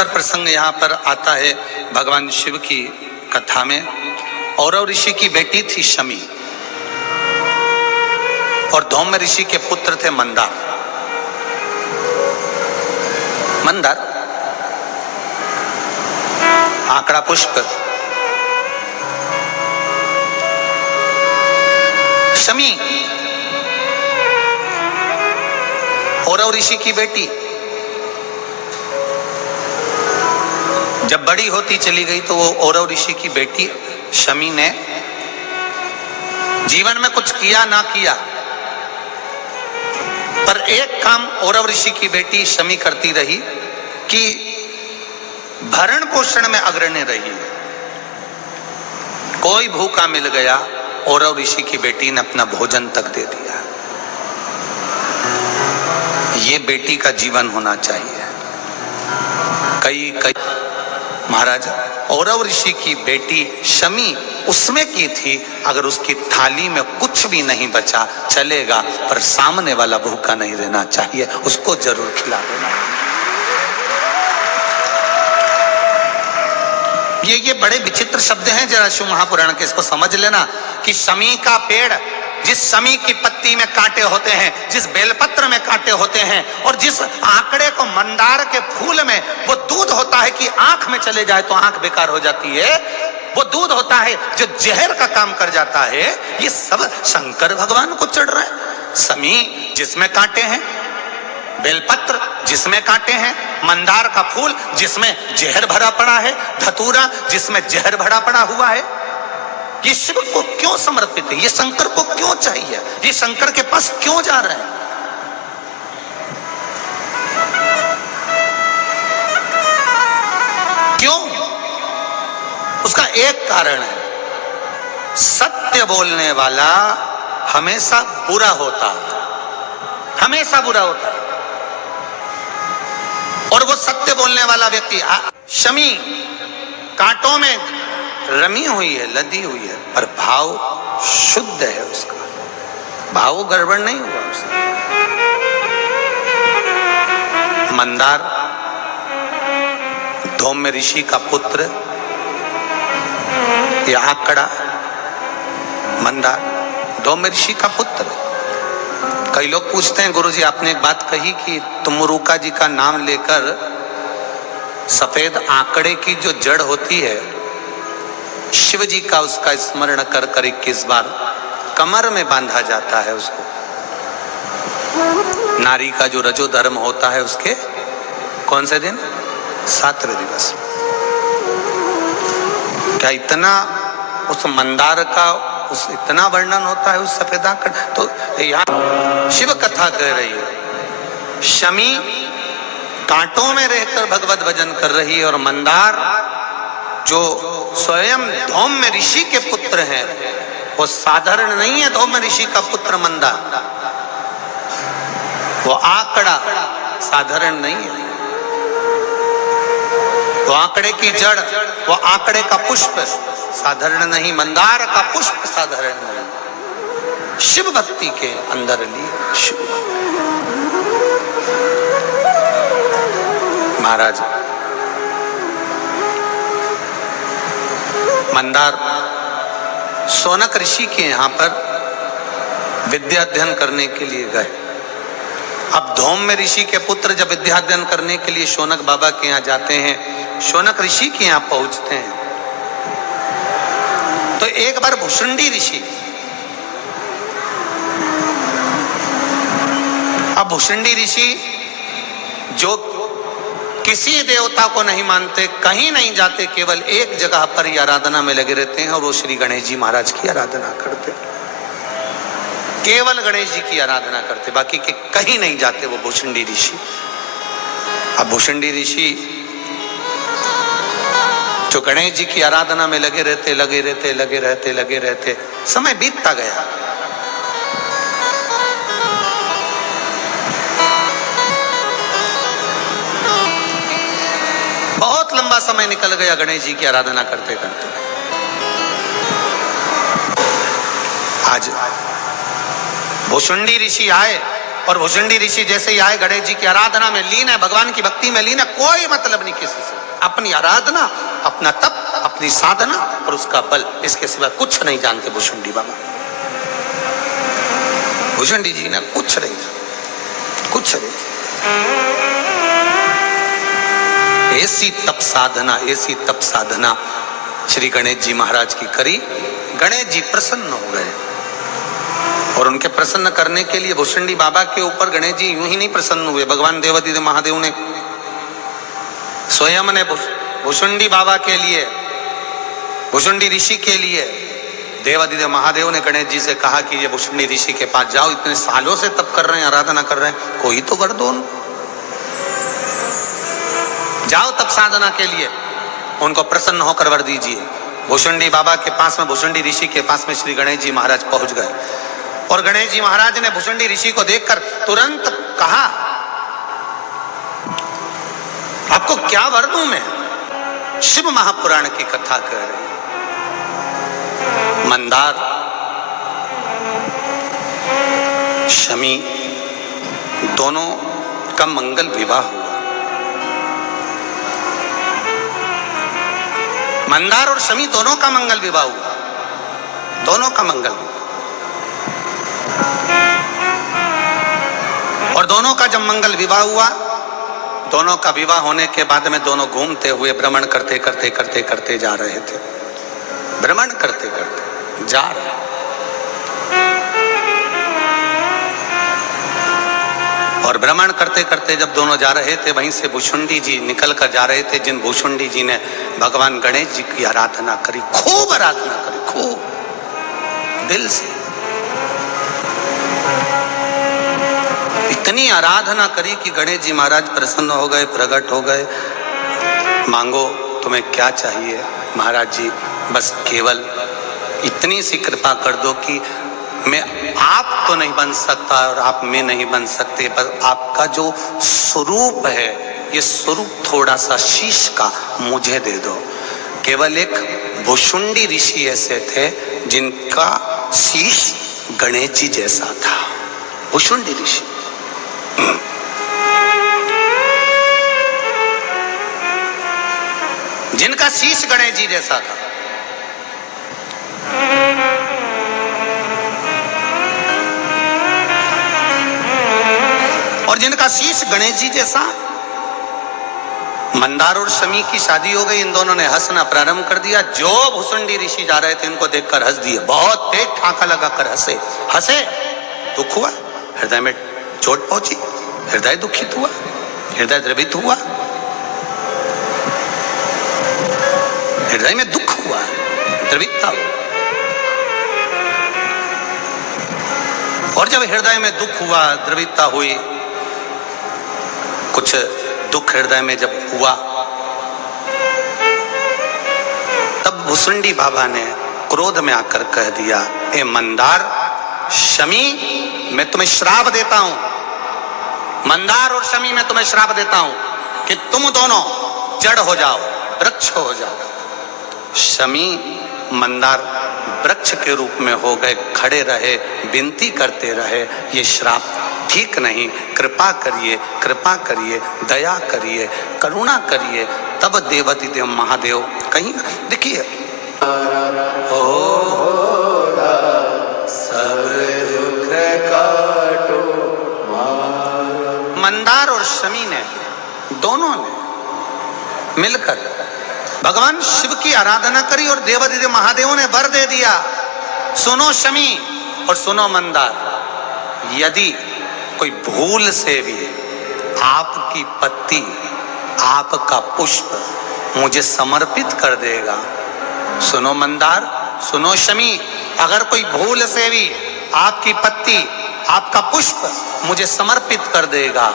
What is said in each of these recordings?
बार प्रसंग यहाँ पर आता है भगवान शिव की कथा में। औरव ऋषि की बेटी थी शमी और धौम्य ऋषि के पुत्र थे मंदार। मंदार आंकड़ा पुष्प, शमी औरव ऋषि की बेटी। जब बड़ी होती चली गई तो वो औरव ऋषि की बेटी शमी ने जीवन में कुछ किया ना किया, पर एक काम औरव ऋषि की बेटी शमी करती रही कि भरण पोषण में अग्रणी रही। कोई भूखा मिल गया, औरव ऋषि की बेटी ने अपना भोजन तक दे दिया। ये बेटी का जीवन होना चाहिए। कई महाराज औरव ऋषि की बेटी शमी उसमें की थी, अगर उसकी थाली में कुछ भी नहीं बचा चलेगा, पर सामने वाला भूखा नहीं रहना चाहिए, उसको जरूर खिला देना। ये बड़े विचित्र शब्द हैं, जरा शिव महापुराण के, इसको समझ लेना कि शमी का पेड़, जिस शमी की पत्ती में कांटे होते हैं, जिस बेलपत्र में कांटे होते हैं, और जिस आंकड़े को मंदार के फूल में वो दूध होता है कि आंख में चले जाए तो आंख बेकार हो जाती है, वो दूध होता है जो जहर का काम कर जाता है, ये सब शंकर भगवान को चढ़ रहा है। शमी जिसमें कांटे हैं, बेलपत्र जिसमें कांटे हैं, मंदार का फूल जिसमें जहर भरा पड़ा है, धतूरा जिसमें जहर भरा पड़ा हुआ है, ये शिव को क्यों समर्पित है? ये शंकर को क्यों चाहिए? ये शंकर के पास क्यों जा रहे हैं? क्यों? उसका एक कारण है, सत्य बोलने वाला हमेशा बुरा होता है, हमेशा बुरा होता है। और वो सत्य बोलने वाला व्यक्ति, शमी कांटों में रमी हुई है, लदी हुई है, पर भाव शुद्ध है उसका, भाव गड़बड़ नहीं हुआ उसका। मंदार धौम्य ऋषि का पुत्र, ये आंकड़ा मंदार धौम्य ऋषि का पुत्र। कई लोग पूछते हैं, गुरुजी आपने एक बात कही कि तुमरुका जी का नाम लेकर सफेद आंकड़े की जो जड़ होती है, शिव जी का उसका स्मरण कर कर 21 बार कमर में बांधा जाता है उसको। नारी का जो रजो धर्म होता है उसके कौन से दिन? 7वें दिवस। क्या इतना उस मंदार का उस इतना वर्णन होता है उस सफेद आंकड़? तो यहाँ शिव कथा कह रही है, शमी कांटों में रहकर भगवत भजन कर रही है, और मंदार जो स्वयं धौम्य ऋषि के पुत्र हैं, वो साधारण नहीं है। धौम्य ऋषि का पुत्र मंदार, वो आंकड़ा साधारण नहीं है। वो आंकड़े की जड़, वो आंकड़े का पुष्प साधारण नहीं, मंदार का पुष्प साधारण नहीं। शिव भक्ति के अंदर लिए शिव महाराज मंदार शौनक ऋषि के यहाँ पर विद्या अध्ययन करने के लिए गए। अब धौम्य ऋषि के पुत्र जब विद्या अध्ययन करने के लिए शौनक बाबा के यहाँ जाते हैं, शौनक ऋषि के यहाँ पहुंचते हैं, तो एक बार भुषुंडी ऋषि, अब भुषुंडी ऋषि जो किसी देवता को नहीं मानते, कहीं नहीं जाते, केवल एक जगह पर ही आराधना में लगे रहते हैं, और वो श्री गणेश जी महाराज की आराधना करते, केवल गणेश जी की आराधना करते, बाकी के कहीं नहीं जाते वो भुषुंडी ऋषि। अब भुषुंडी ऋषि जो गणेश जी की आराधना में लगे रहते, समय बीतता गया। बहुत लंबा समय निकल गया गणेश जी की आराधना करते करते। आज भुषुंडी ऋषि आए, और भुषुंडी ऋषि जैसे ही आए, गणेश जी की आराधना में लीन है, भगवान की भक्ति में लीन है, कोई मतलब नहीं किसी से। अपनी आराधना, अपना तप, अपनी साधना और उसका बल, इसके सिवा कुछ नहीं जानते भुसुंडी बाबा। भुसुंडी जी ने कुछ नहीं, कुछ नहीं। ऐसी तप साधना श्री गणेश जी महाराज की करी। गणेश जी प्रसन्न हो गए और उनके प्रसन्न करने के लिए भुसुंडी बाबा के ऊपर गणेश जी यूं ही नहीं प्रसन्न हुए। भगवान देवादिदेव महादेव ने स्वयं ने भुसुंडी बाबा के लिए, भुसुंडी ऋषि के लिए देवादिदेव महादेव ने गणेश जी से कहा कि ये भुसुंडी ऋषि के पास जाओ, इतने सालों से तप कर रहे हैं, आराधना कर रहे हैं, कोई तो कर दो, जाओ तप साधना के लिए, उनको प्रसन्न होकर वर दीजिए। भुसुंडी बाबा के पास में, भुसुंडी ऋषि के पास में श्री गणेश जी महाराज पहुंच गए और गणेश जी महाराज ने भुसुंडी ऋषि को देखकर तुरंत कहा, आपको क्या वर दूं मैं? शिव महापुराण की कथा कर रहे हैं। मंदार, शमी दोनों का मंगल विवाह हुआ। मंदार और शमी दोनों का मंगल विवाह हुआ, दोनों का मंगल विवाह। और दोनों का जब मंगल विवाह हुआ, दोनों का विवाह होने के बाद में दोनों घूमते हुए भ्रमण करते करते करते करते जा रहे थे, भ्रमण करते करते जा रहे। और भ्रमण करते करते जब दोनों जा रहे थे, वहीं से भुसुंडी जी निकल कर जा रहे थे, जिन भुसुंडी जी ने भगवान गणेश जी की आराधना करी, खूब आराधना करी, खूब दिल से, इतनी आराधना करी कि गणेश जी महाराज प्रसन्न हो गए, प्रकट हो गए। मांगो तुम्हें क्या चाहिए महाराज जी, बस केवल इतनी सी कृपा कर दो कि मैं आप तो नहीं बन सकता और आप में नहीं बन सकते, पर आपका जो स्वरूप है, ये स्वरूप थोड़ा सा शीश का मुझे दे दो। केवल एक भुसुंडी ऋषि ऐसे थे जिनका शीश गणेश जी जैसा था, भुसुंडी ऋषि। जिनका शीश गणेश जी जैसा था। और जिनका शीश गणेश जी जैसा। मंदार और शमी की शादी हो गई, इन दोनों ने हंसना प्रारंभ कर दिया। जो भुसुंडी ऋषि जा रहे थे इनको देखकर हंस दिए, बहुत तेज ठाका लगाकर हंसे, हंसे, दुख हुआ, हृदय में चोट पहुंची, हृदय दुखित हुआ, हृदय द्रवित हुआ, हृदय में दुख हुआ, द्रवितता हुआ। और जब हृदय में दुख हुआ, द्रवितता हुई, कुछ दुख हृदय में जब हुआ, तब भुसुंडी बाबा ने क्रोध में आकर कह दिया, ए मंदार, शमी, मैं तुम्हें श्राप देता हूं, मंदार और शमी मैं तुम्हें श्राप देता हूं कि तुम दोनों जड़ हो जाओ, वृक्ष हो जाओ। शमी मंदार वृक्ष के रूप में हो गए, खड़े रहे, विनती करते रहे, ये श्राप ठीक नहीं, कृपा करिए, कृपा करिए, दया करिए, करुणा करिए। तब देवादिदेव महादेव कहीं देखिए, मंदार और शमी ने, दोनों ने मिलकर भगवान शिव की आराधना करी और देवादिदेव महादेव ने वर दे दिया, सुनो शमी और सुनो मंदार, यदि कोई भूल से भी आपकी पत्ती, आपका पुष्प मुझे समर्पित कर देगा, सुनो मंदार, सुनो शमी, अगर कोई भूल से भी आपकी पत्ती, आपका पुष्प मुझे समर्पित कर देगा,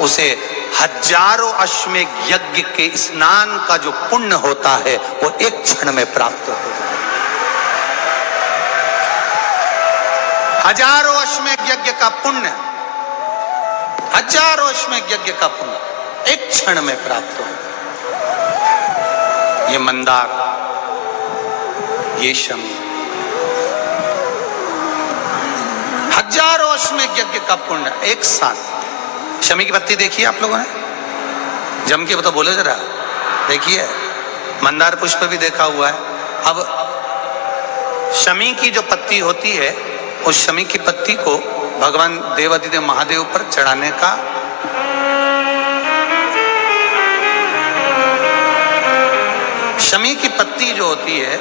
उसे हजारों अश्वमेध यज्ञ के स्नान का जो पुण्य होता है वो एक क्षण में प्राप्त हो जाए। हजारों अश्वमेध यज्ञ का पुण्य, हजारों अश्वमेध यज्ञ का पुण्य एक क्षण में प्राप्त हो। ये मंदार, ये शमी, हजारों अश्वमेध यज्ञ का पुण्य एक साथ। शमी की पत्ती देखिए आप लोगों ने, जम के तो बोले जरा, देखिए मंदार पुष्प भी देखा हुआ है। अब शमी की जो पत्ती होती है, उस शमी की पत्ती को भगवान देवाधिदेव महादेव पर चढ़ाने का शमी की पत्ती जो होती है,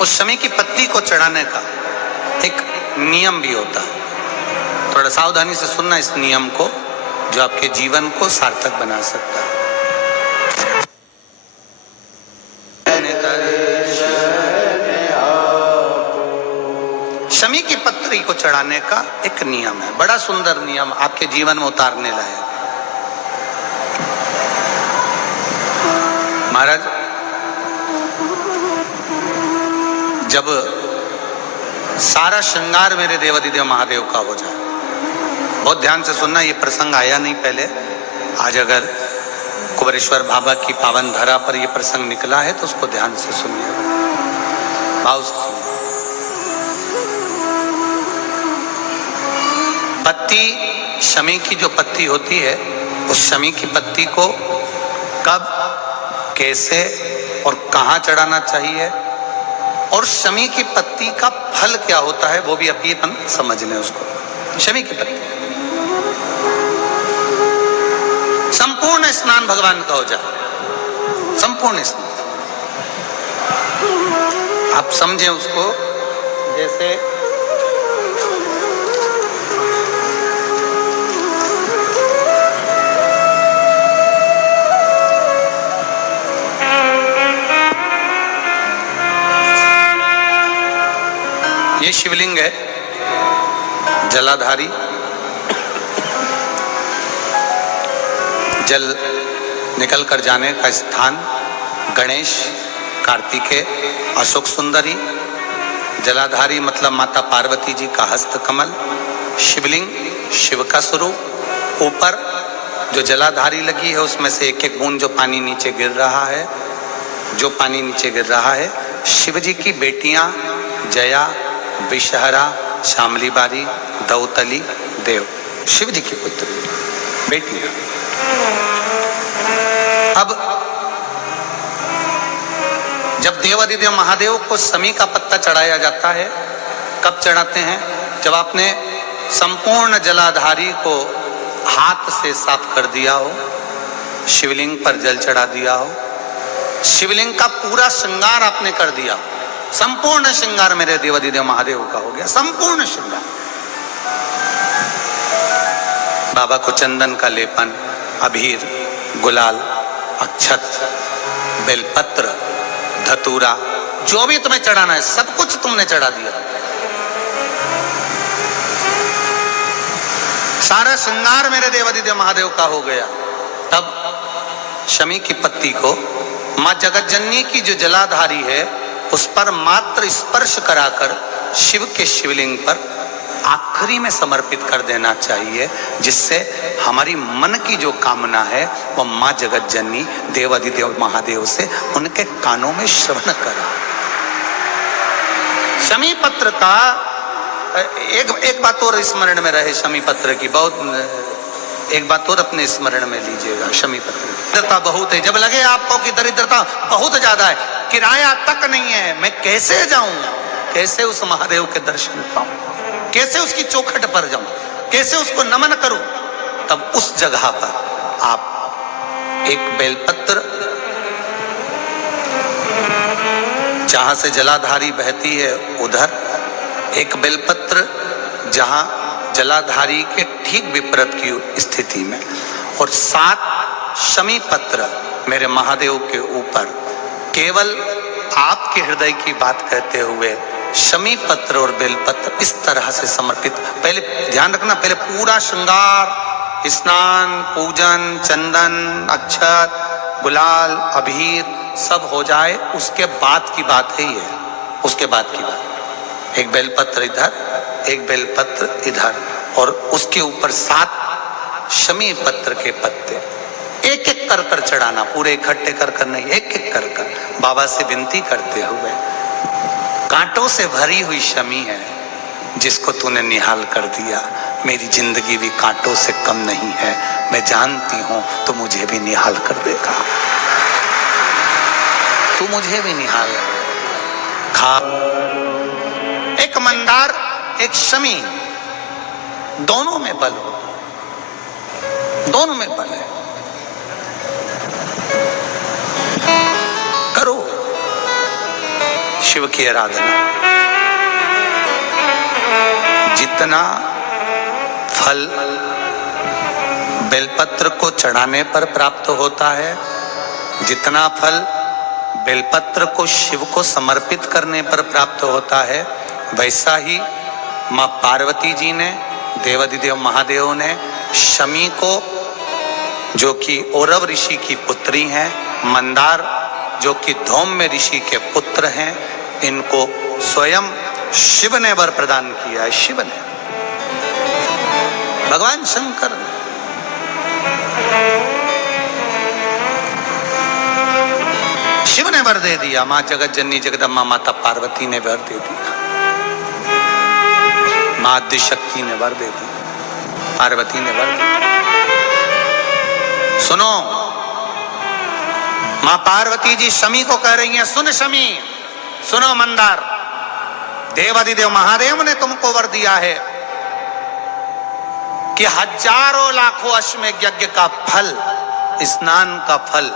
उस शमी की पत्ती को चढ़ाने का एक नियम भी होता है। थोड़ा सावधानी से सुनना इस नियम को, जो आपके जीवन को सार्थक बना सकता है। शमी की पत्री को चढ़ाने का एक नियम है, बड़ा सुंदर नियम, आपके जीवन में उतारने लायक। महाराज, जब सारा श्रृंगार मेरे देवाधिदेव महादेव का हो जाए, बहुत ध्यान से सुनना, ये प्रसंग आया नहीं पहले, आज अगर कुबेरेश्वर बाबा की पावन धरा पर यह प्रसंग निकला है तो उसको ध्यान से सुनिए, भाव से सुनिए। पत्ती, शमी की जो पत्ती होती है, उस शमी की पत्ती को कब, कैसे और कहां चढ़ाना चाहिए, और शमी की पत्ती का फल क्या होता है, वो भी अभी अपन समझ लें उसको। शमी की पत्ती, संपूर्ण स्नान भगवान का हो जाए, संपूर्ण स्नान। आप समझें उसको, जैसे ये शिवलिंग है, जलाधारी, जल निकल कर जाने का स्थान, गणेश, कार्तिकेय, अशोक सुंदरी, जलाधारी मतलब माता पार्वती जी का हस्त कमल, शिवलिंग, शिव का स्वरूप, ऊपर जो जलाधारी लगी है उसमें से एक एक बूंद जो पानी नीचे गिर रहा है, जो पानी नीचे गिर रहा है, शिव जी की बेटियां जया, विषहरा, शामली बारी, दौतली, देव, शिव जी की पुत्री बेटियां। अब जब देवाधिदेव महादेव को शमी का पत्ता चढ़ाया जाता है, कब चढ़ाते हैं? जब आपने संपूर्ण जलाधारी को हाथ से साफ कर दिया हो, शिवलिंग पर जल चढ़ा दिया हो, शिवलिंग का पूरा श्रृंगार आपने कर दिया, संपूर्ण श्रृंगार मेरे देवाधिदेव महादेव का हो गया, संपूर्ण श्रृंगार। बाबा को चंदन का लेपन, अबीर, गुलाल, अक्षत, बेलपत्र, धतूरा, जो भी तुम्हें चढ़ाना है सब कुछ तुमने चढ़ा दिया, सारा श्रृंगार मेरे देवाधिदेव महादेव का हो गया। तब शमी की पत्ती को मां जगतजननी की जो जलाधारी है उस पर मात्र स्पर्श कराकर शिव के शिवलिंग पर आखिरी में समर्पित कर देना चाहिए, जिससे हमारी मन की जो कामना है वो मां जगतजननी देवाधिदेव महादेव से उनके कानों में श्रवण करे। शमी पत्र का एक बात और स्मरण में रहे, शमी पत्र की बहुत एक बात और अपने स्मरण में लीजिएगा। शमी पत्र दरिद्रता बहुत है, जब लगे आपको कि दरिद्रता बहुत ज्यादा है, किराया तक नहीं है, मैं कैसे जाऊं, कैसे उस महादेव के दर्शन पाऊं, कैसे उसकी चौखट पर जाऊं, कैसे उसको नमन करूं, तब उस जगह पर आप एक बेलपत्र, जहां से जलाधारी बहती है उधर एक बेलपत्र, जहां जलाधारी के ठीक विपरीत की स्थिति में, और 7 शमी पत्र मेरे महादेव के ऊपर, केवल आपके हृदय की बात कहते हुए शमी पत्र और बेलपत्र इस तरह से समर्पित। पहले ध्यान रखना, पहले पूरा श्रृंगार, स्नान, पूजन, चंदन, अक्षत, गुलाल, अबीर सब हो जाए, उसके बाद की बात है ये, उसके बाद की बात। एक बेलपत्र इधर, एक बेलपत्र इधर, और उसके ऊपर 7 शमी पत्र के पत्ते एक एक कर कर चढ़ाना, पूरे इकट्ठे कर कर नहीं, एक एक कर कर बाबा से विनती करते हुए, कांटों से भरी हुई शमी है जिसको तूने निहाल कर दिया, मेरी जिंदगी भी कांटों से कम नहीं है, मैं जानती हूं तो मुझे भी निहाल कर देगा, तू मुझे भी निहाल खा। एक मंदार एक शमी, दोनों में बल हो, दोनों में बल है। करो शिव की आराधना, जितना फल बेलपत्र को चढ़ाने पर प्राप्त होता है, जितना फल बेलपत्र को शिव को समर्पित करने पर प्राप्त होता है, वैसा ही मां पार्वती जी ने, देवाधिदेव महादेव ने शमी को, जो कि औरव ऋषि की पुत्री हैं, मंदार जो कि धौम्य ऋषि के पुत्र हैं, इनको स्वयं शिव ने वर प्रदान किया है। शिव ने, भगवान शंकर ने। शिव ने वर दे दिया, मां जगत जननी जगदम्बा माता पार्वती ने वर दे दिया, मां आदिशक्ति ने वर दे दिया, पार्वती ने वर दे दिया। सुनो, मां पार्वती जी शमी को कह रही हैं, सुन शमी, सुनो मंदार, देवाधिदेव महादेव ने तुमको वर दिया है कि हजारों लाखों अश्वमेध यज्ञ का फल, स्नान का फल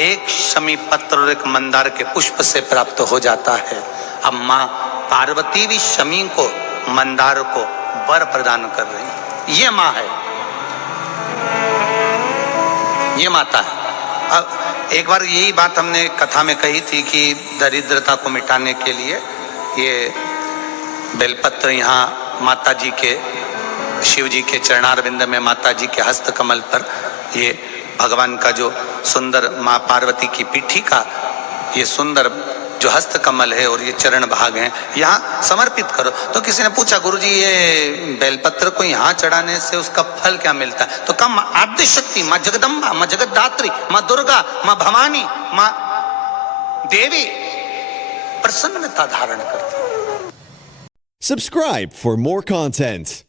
एक शमी पत्र और एक मंदार के पुष्प से प्राप्त हो जाता है। अब मां पार्वती भी शमी को, मंदार को वर प्रदान कर रही है। ये मां है, ये माता है। अब एक बार यही बात हमने कथा में कही थी कि दरिद्रता को मिटाने के लिए ये बेलपत्र यहाँ माता जी के, शिव जी के चरणारविंद में, माता जी के हस्त कमल पर ये भगवान का जो सुंदर, माँ पार्वती की पीठी का ये सुंदर जो हस्त कमल है और ये चरण भाग हैं, यहाँ समर्पित करो। तो किसी ने पूछा, गुरुजी ये बेलपत्र को यहाँ चढ़ाने से उसका फल क्या मिलता है? तो कहा माँ आदिशक्ति, माँ जगदम्बा, माँ जगतधात्री, माँ दुर्गा, माँ भवानी, माँ देवी प्रसन्नता धारण करती है। Subscribe for more content.